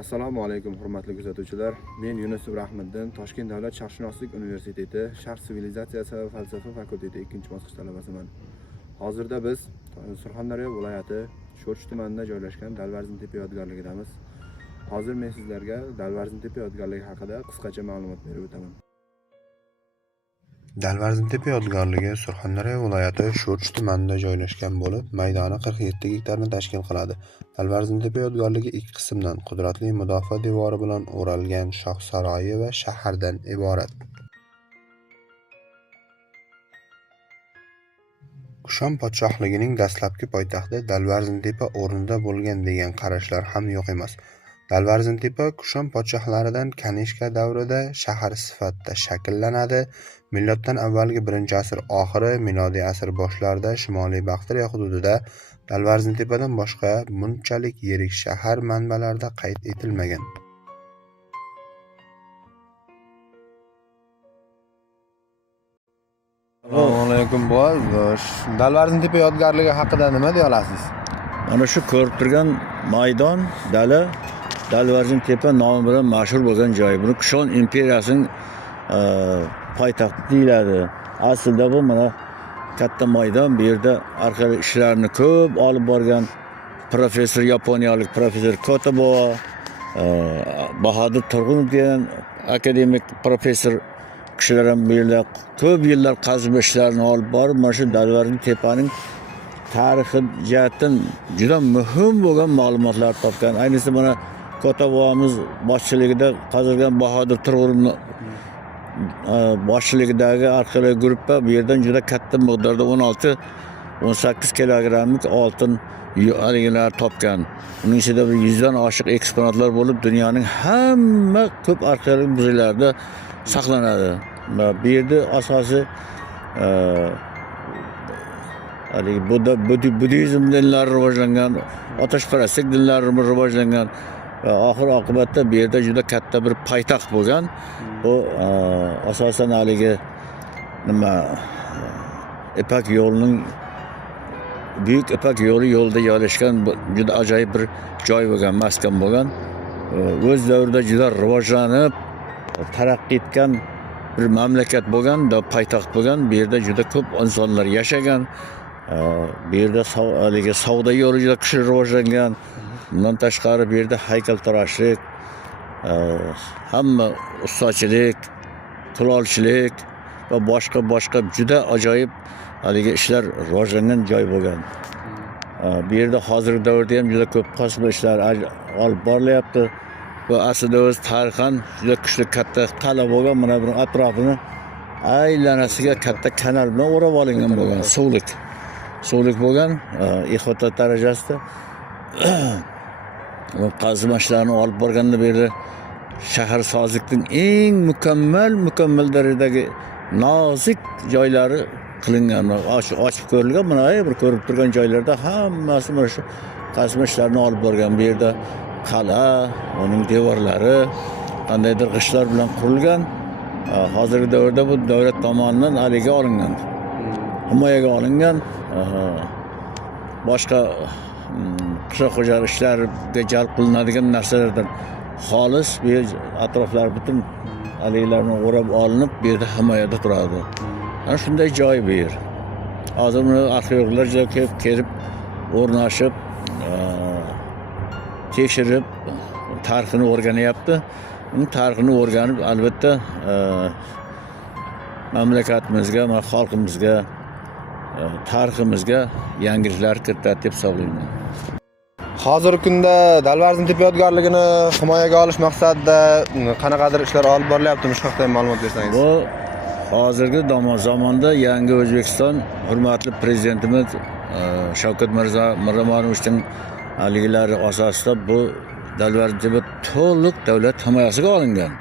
Assalomu alaykum hurmatli kuzatuvchilar. Men Yunus Ibrahimiddin, Toshkent davlat sharqshunoslik universiteti Sharq sivilizatsiyasi va falsafa fakulteti 2-bosqich talabasiman. Hozirda biz Surxondaryo viloyati Sho'rchi tumanida joylashgan Dalvarzintepa yodgorligidamiz. Hozir men sizlarga Dalvarzintepa yodgorligi haqida qisqacha ma'lumot berib o'taman. Dalvarzintepa yodgorligi Surxondaryo viloyati Sho'rchi tumanida joylashgan bo'lib, maydoni 47 gektarni tashkil qiladi. Dalvarzintepa yodgorligi ikki qismdan, qudratli mudofaa devori bilan o'ralgan shoh saroyi va shahardan iborat. Kushon podshohligining dastlabki poytaxti Dalvarzintepa o'rnida bo'lgan degan qarashlar ham yo'q emas. Dalvarzintepa Kushon podshohlaridan Kanishka davrida shahar sifatida shakllanadi. Miloddan avvalgi 1-asr oxiri, milodiy asr boshlarida Shimoliy Baqtriya hududida Dalvarzintepadan boshqa bunchalik yirik shahar manbalarida qayd etilmagan. Assalomu alaykum boz. Dalvarzintepa yodgorligi haqida nima deya olasiz? Mana shu ko'rib turgan maydon, dala Dalvarzintepa nomi bilan mashhur bo'lgan joy. Buni Kushon imperiyasining poytaxti deyiladi. Aslida bu mana katta maydon, bu yerda orqali ishlarni ko'p olib borgan professor, yaponiyalik professor Kotobo, Bahodir Turg'unov degan akademik professor kishilar ham bu yerda ko'p yillar qazib ishlarini olib borib, mana shu Dalvarzintepaning tarixi jihatdan juda muhim bo'lgan ma'lumotlar topgan. Ayniqsa mana Kotobomiz boshchiligida qazilgan Bahodir Turg'unovning boshchiligidagi arxeologik guruhda bu yerdan juda katta miqdorda 16-18 kilogramlik oltin aligilar topgan. Uning ichida 100 dan oshiq eksponatlar bo'lib, dunyoning hamma ko'p arxeologik muzeylarida saqlanadi. Bu yerda asosiy budizm dinlari rivojlangan, otashparastlik dinlari rivojlangan va oxir oqibatda bu yerda juda katta bir poytaxt bo'lgan. Bu asosan haligi Ipak yo'lining Buyuk Ipak yo'li yo'lida joylashgan juda ajoyib bir joy bo'lgan, maskan bo'lgan. O'z davrida juda rivojlanib, taraqqiy etgan bir mamlakat bo'lgan, poytaxt bo'lgan. Bu yerda juda ko'p insonlar yashagan. Bu yerda haligi savdo yo'li juda kuchli rivojlangan. Bundan tashqari bu yerda haykaltaroshlik, hamma ustachilik, kulolchilik va boshqa juda ajoyib haligi ishlar rivojlangan joy bo'lgan. Bu yerda hozirgi davrda ham juda ko'p qazma ishlar olib borilyapti. Bu aslida o'z tarixan juda kuchli katta qal'a bo'lgan. Mana bu atrofini aylanasiga katta kanal bilan o'rab olingan bo'lgan, suvlik bo'lgan, ihota darajasida. Bu qazma ishlarni olib borganda bu yerda shaharsozlikning eng mukammal darajadagi nozik joylari qilingan, ochib ko'rilgan. Mana bir ko'rib turgan joylarda hammasi mana shu qazma ishlarini olib borgan. Bu yerda qal'a, uning devorlari qandaydir g'ishtlar bilan qurilgan. Hozirgi davrda bu davlat tomonidan aliga olingan, himoyaga olingan. Boshqa qishloq xo'jalik ishlariga jalb qilinadigan narsalardan xolis bu atroflar butun aliklarni o'rab olinib, bu yerda himoyada turadi. Ana shunday joy bu yer. Hozir buni arxeologlar juda kelib o'rnashib, tekshirib, tarixini o'rganyapti. Uning tarixini o'rganib, albatta mamlakatimizga, xalqimizga, tariximizga yangiliklar kiritadi deb hisoblayman. Hozirgi kunda Dalvarzintepa yodgorligini himoyaga olish maqsadida qanaqadir ishlar olib borilyaptimi? Shu haqida ma'lumot bersangiz. Bu hozirgi zamonda yangi O'zbekiston hurmatli prezidentimiz Shavkat Miromonovichning aliglari asosida bu Dalvarzintepa to'liq davlat himoyasiga olingan.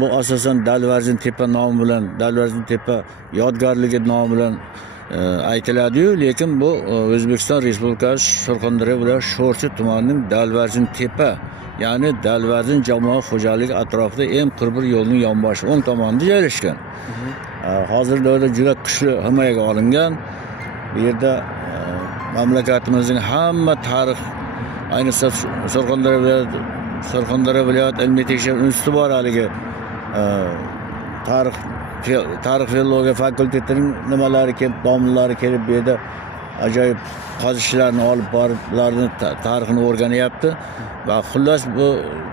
Bu asosan Dalvarzintepa nomi bilan, Dalvarzintepa yodgorligi nomi bilan aytiladi-yu, lekin bu O'zbekiston Respublikasi Surxondaryo viloyati Sho'rchi tumanining Dalvarzintepa, ya'ni Dalvarzin jamoat xo'jaligi atrofida eng qurbi yo'lning yonboshi o'ng tomonida joylashgan. Hozirda juda kuchli himoyaga olingan. Bu yerda mamlakatimizning hamma tarix, ayniqsa Surxondaryo Surxondaryo viloyat ilmiy tekshiruv instituti bor haligi tarix filologiya fakultetining nimalari kelib, domlari kelib bu yerda ajoyib qozishlarni olib borib, ularning tarixini o'rganyapti va xullas bu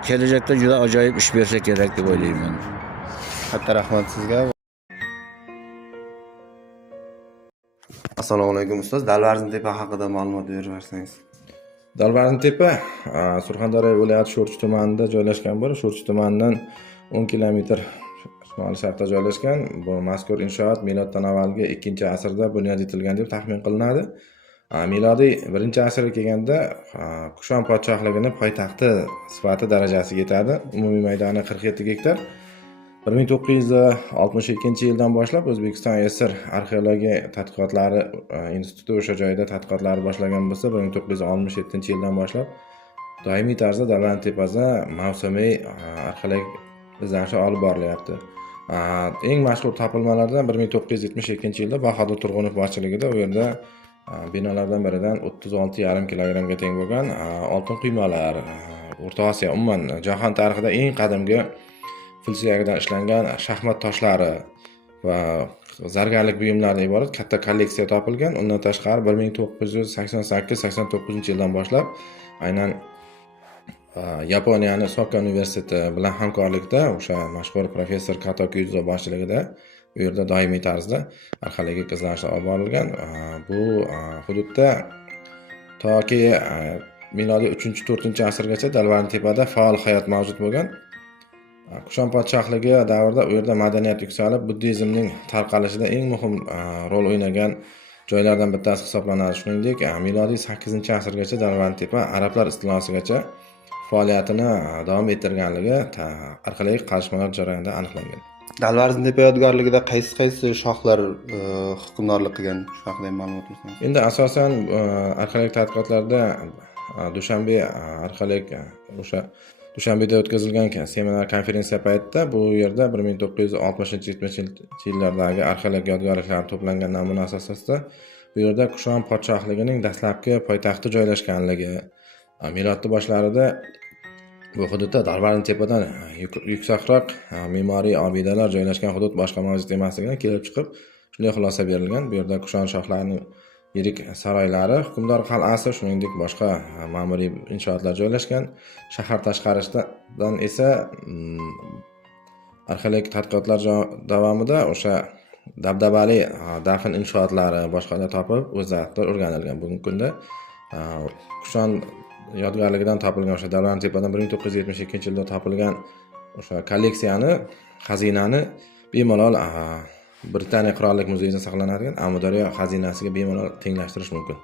kelajakda juda ajoyib ish bersa kerak deb o'ylayman. Katta rahmat sizga. Assalomu alaykum ustoz. Dalvarzintepa haqida ma'lumot berib bersangiz. Dalvarzintepa Surxondaryo viloyati Sho'rchi tumanida joylashgan bo'lib, Sho'rchi tumanidan 10 kilometr shimoliy sharqda joylashgan. Bu mazkur inshoot miloddan avvalgi 2-asrda bunyod etilgan deb taxmin qilinadi. Milodiy 1-asrga kelganda Kushon podshohligining poytaxti sifati darajasiga yetadi. Umumiy maydoni 47 gektar. 1962-yildan boshlab O'zbekiston Yasir arxeologiya tadqiqotlari instituti o'sha joyda tadqiqotlarni boshlagan bo'lsa, 1967-yildan boshlab doimiy tarzda Dalvarzintepada mavsumiy arxeologik izlanishlar olib borilyapti. Eng mashhur topilmalardan 1972-yilda Bahodir Turg'unov boshchiligida u yerda binolardan biridan 36,5 kilogrammga teng bo'lgan oltin quymalar, O'rta Osiyo, umuman jahon tarixida eng qadimgi fil suyagidan ishlangan shaxmat toshlari va zargarlik buyumlaridan iborat katta kolleksiya topilgan. Undan tashqari 1988-89-yildan boshlab aynan Yaponiyaning Soka universiteti bilan hamkorlikda o'sha mashhur professor Kato Kyuzo boshchiligida u yerda doimiy tarzda arxeologik izlanishlar olib borilgan. Bu hududda toki milodiy 3-4-asrgacha Dalvarzintepada faol hayot mavjud bo'lgan. Kushon podshohligi davrida u yerda madaniyat yuksalib, buddizmning tarqalishida eng muhim rol o'ynagan joylardan bittasi hisoblanadi. Shuningdek, milodiy 8-asrgacha Dalvarzintepa arablar istilosigacha faoliyatini davom ettirganligi arxeologik qazishmalar jarayonida aniqlangan. Dalvarzintepa yodgorligida qaysi shohlar hukmronlik qilgan shu haqida ma'lumot bersangiz. Endi asosan arxeologik tadqiqotlarda Dushanbe arxeologik o'sha Dushanbeda o'tkazilgan seminar konferensiya paytida bu yerda 1960-70-yillardagi arxeologik yodgorliklar to'plangan namuna asosida bu yerda Kushon podshohligining dastlabki poytaxti joylashganligi, milodning boshlarida bu hududda Dalvarzintepadan yuksakroq me'moriy obidalar joylashgan hudud boshqa mavjud emasligidan kelib chiqib, shunday xulosa berilgan. Bu yerda Kushon shohlarining yirik saroylari, hukmdor qal'asi, shuningdek boshqa ma'muriy inshootlar joylashgan. Shahar tashqarisidan esa arxeologik tadqiqotlar davomida o'sha dabdabali dafn inshootlari boshqalar topib, o'zlariga o'rganilgan. Bugungi kunda Kushon yodgorligidan topilgan o'sha Dalvarzintepadan 1972-yilda topilgan o'sha kolleksiyani, xazinani bemalol Britaniya Qirollik muzeyida saqlanadigan Amudaryo xazinasiga bemalol tenglashtirish mumkin.